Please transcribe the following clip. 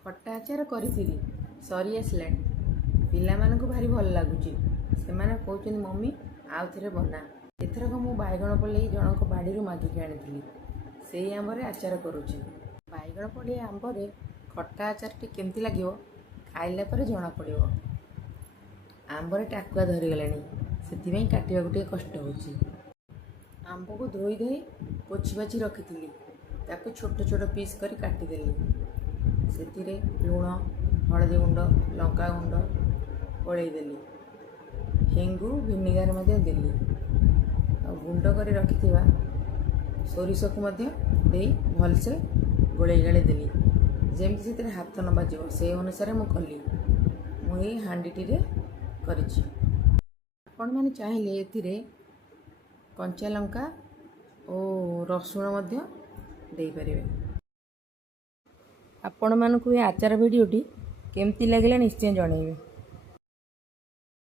ଖଟା ଆଚାର କରିଥିଲି ସରି ଆସିଲାଣି। ପିଲାମାନଙ୍କୁ ଭାରି ଭଲ ଲାଗୁଛି। ସେମାନେ କହୁଛନ୍ତି ମମ୍ମି ଆଉ ଥରେ ବନା। ଏଥରକ ମୁଁ ବାଇଗଣ ପଲେଇ ଜଣଙ୍କ ବାଡ଼ିରୁ ମାଗିକି ଆଣିଥିଲି। ସେଇ ଆମ୍ବରେ ଆଚାର କରୁଛି। ବାଇଗଣ ପଲେଇ ଆମ୍ବରେ ଖଟା ଆଚାରଟି କେମିତି ଲାଗିବ ଖାଇଲା ପରେ ଜଣାପଡ଼ିବ। ଆମ୍ବରେ ଟାକୁଆ ଧରିଗଲାଣି, ସେଥିପାଇଁ କାଟିବାକୁ ଟିକେ କଷ୍ଟ ହେଉଛି। ଆମ୍ବକୁ ଧୋଇ ପୋଛି ବାଛି ରଖିଥିଲି। ତାକୁ ଛୋଟ ଛୋଟ ପିସ୍ କରି କାଟିଦେଲି। ସେଥିରେ ଲୁଣ, ହଳଦୀ ଗୁଣ୍ଡ, ଲଙ୍କାଗୁଣ୍ଡ ଗୋଳେଇଦେଲି। ହେଙ୍ଗୁ ଭିନେଗାର ମଧ୍ୟ ଦେଲି। ଆଉ ଗୁଣ୍ଡ କରି ରଖିଥିବା ସୋରିଷକୁ ମଧ୍ୟ ଦେଇ ଭଲସେ ଗୋଳେଇ ଗାଳି ଦେଲି, ଯେମିତି ସେଥିରେ ହାତ ନ ବାଜିବ ସେହି ଅନୁସାରେ ମୁଁ କଲି। ମୁଁ ଏଇ ହାଣ୍ଡିଟିରେ କରିଛି। ଆପଣମାନେ ଚାହିଁଲେ ଏଥିରେ କଞ୍ଚା ଲଙ୍କା ଓ ରସୁଣ ମଧ୍ୟ ଦେଇପାରିବେ। ଆପଣମାନଙ୍କୁ ଏ ଆଚାର ଭିଡ଼ିଓଟି କେମିତି ଲାଗିଲା ନିଶ୍ଚୟ ଜଣାଇବେ।